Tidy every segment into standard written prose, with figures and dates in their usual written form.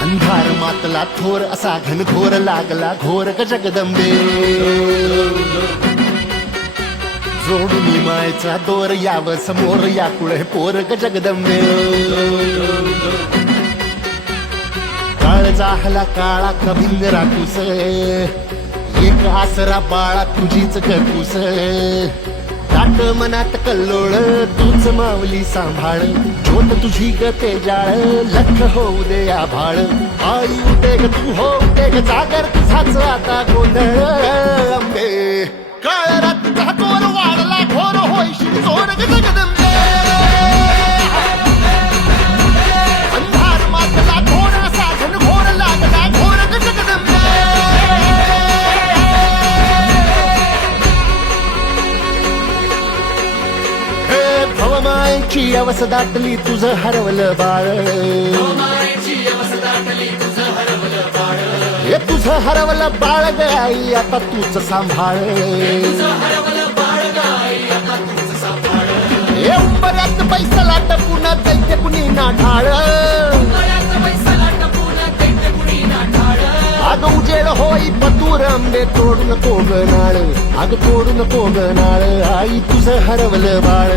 अंधार मातला थोर असा घनघोर लागला घोर ग जगदंबे जोडून मायचा दोर याव समोर या कुळे पोर ग जगदंबे काळ जाहला काळा कभिंग राखूस एक आसरा बाळा तुझीच ककूस ताट मनात कल्लोळ तूच मावली सांभाळ ज्योत तुझी ग तेजाळ लख होऊ दे आभाळ आई उदे ग तू हो उदे ग जागर तुझाच आता गोंधळ अंबे काळ रात्रीचा तोर वाढला घोर होईशी चोर ग जगदंबे अंधार मातला थोडा साधन घोर लागला घोर ग जगदंबे भवमायची अवस दाटली तुझं हरवलं बाळ हे तुझं हरवलं बाळ ग आई आता तूच सांभाळ हे उंबऱ्यात पैसा लाट पुन्हा दैत्य कुणी ना ढाळ अग उजेड होई पतूर आंबे तोडून कोगनाळ अग तोडून कोगनाळ आई तुझं हरवलं बाळ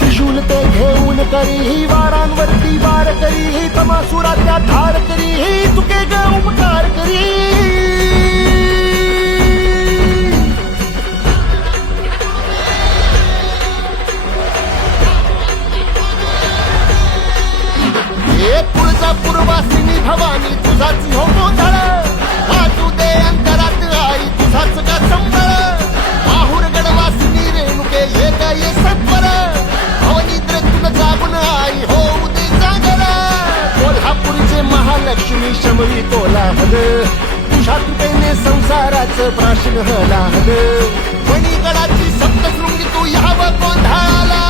त्रिशूल ते घेऊन करी वारांवरती वार करी तमासुराच्या धार करी तुके ग उपकार करी तुळजा पूर्वासिनी भवानी तुझाच हो गोंधळ वाजू दे अंतरात आई तुझाच का संबळ माहुर गडवासिनी रेणुके ये ग ये सत्वर भवनिद्रेतून जागून आई होऊ दे जागर कोल्हापूरचे महालक्ष्मी शमवी कोलाहल तुझ्या तुटेने संसाराचं प्राशन हलाहल मणिगडाची सप्तशृंगी तू यावं गोंधळाला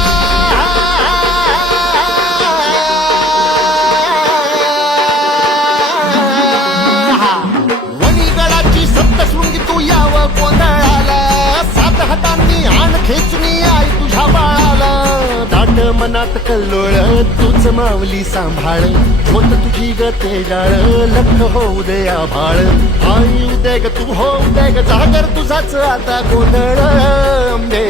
खेचणी आई तुझ्या बाळाला दाट मनात कल्लोळ तूच मावली सांभाळ होत तुझी ग तेजाळ लख होऊ दे आभाळ आई उदे ग तू हो उदे ग जागर तुझाच आता गोंधळ अंबे